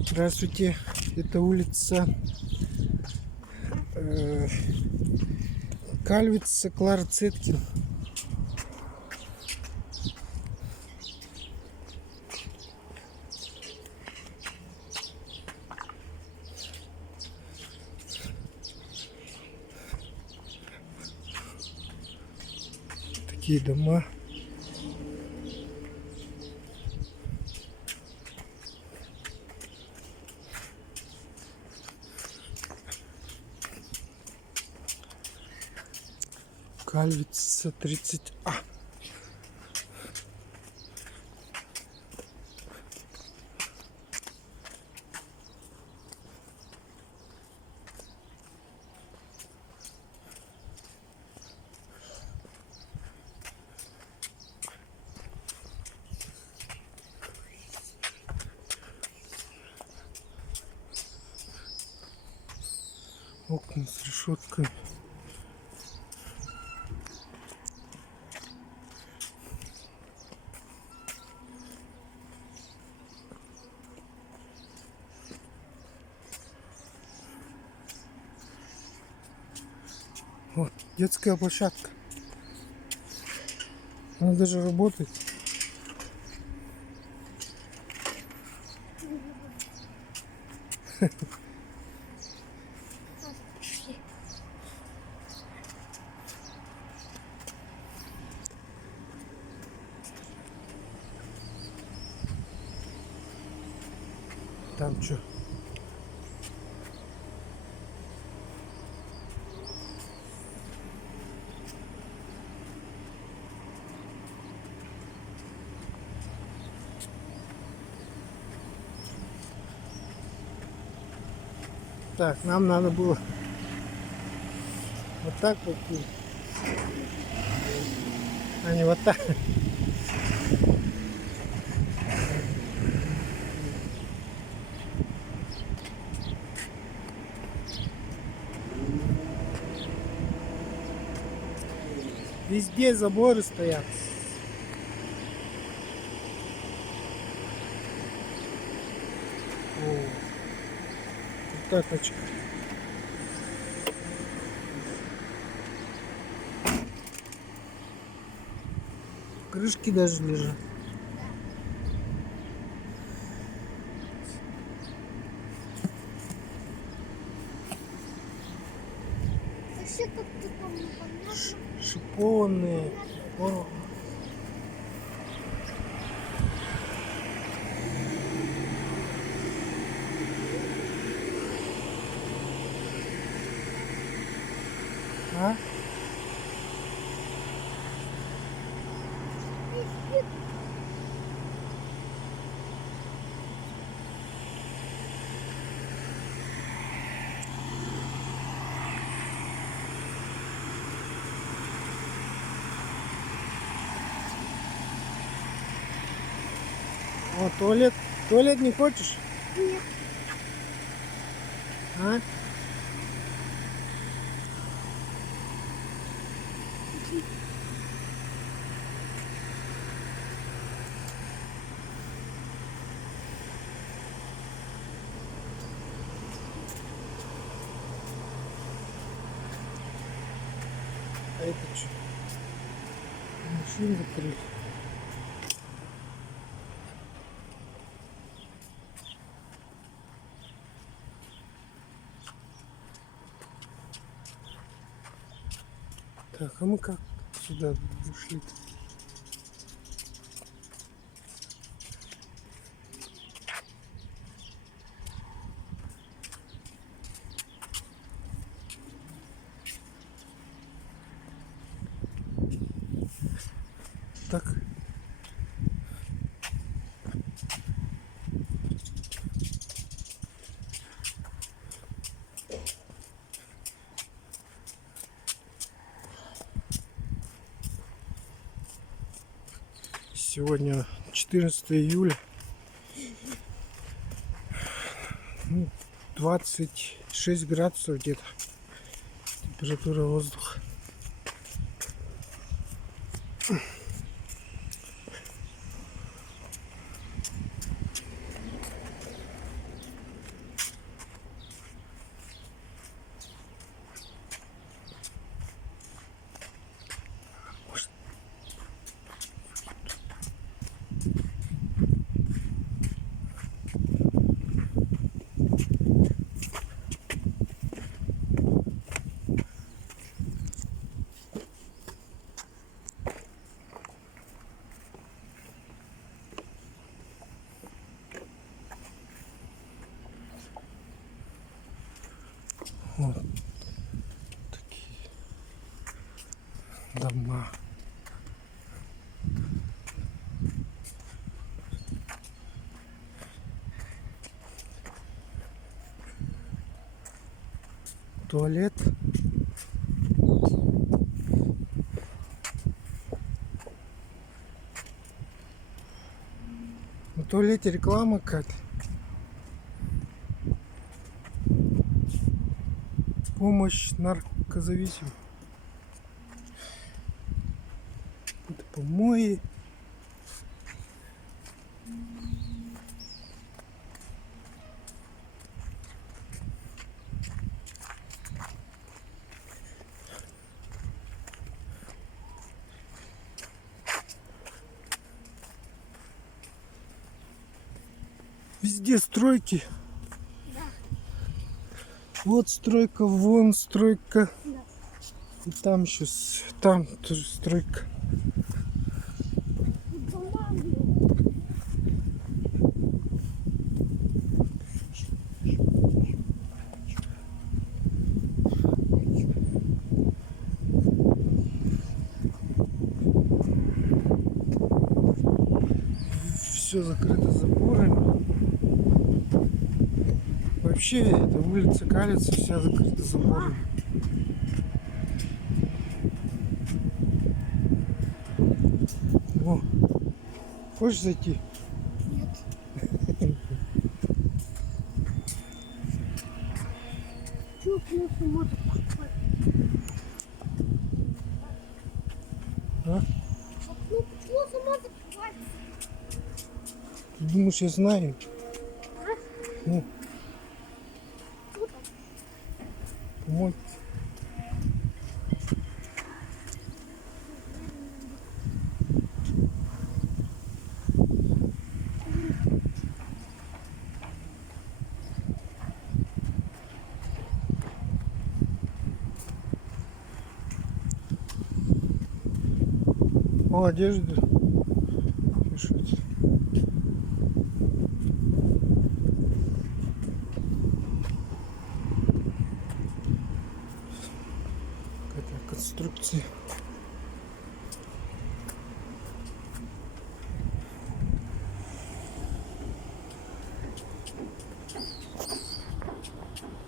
Здравствуйте, это улица Кальвица, Клара Цеткин. Такие дома. Кальвица 30А. Окна с решеткой. Вот, детская площадка. Она даже работает. Там что? Так, нам надо было вот так вот, а не вот так. Везде заборы стоят. О, вот так очко. Крышки даже лежат. Шипованные. А? О, туалет. Туалет не хочешь? Нет. А? А это что? Машину закрыли. Так, а мы как сюда вышли-то? Так. Сегодня 14 июля. 26 градусов где-то. Температура воздуха. Вот такие дома. Туалет. На туалете реклама какая-то. Помощь наркозависимым. Это помои. Везде стройки. Да. Вот стройка, вон стройка. Да. И там еще, там тоже стройка. Тут дома, блин. Все закрыто заборами. Вообще эта улица Калица вся закрыта заборами. О, хочешь зайти? Нет. Чё, плохо может покупать? А? Ну, почему сама закрывается? Ты думаешь, я знаю? А? Ну, Что там? помой. О, одежда. Пишут. Какая-то конструкция.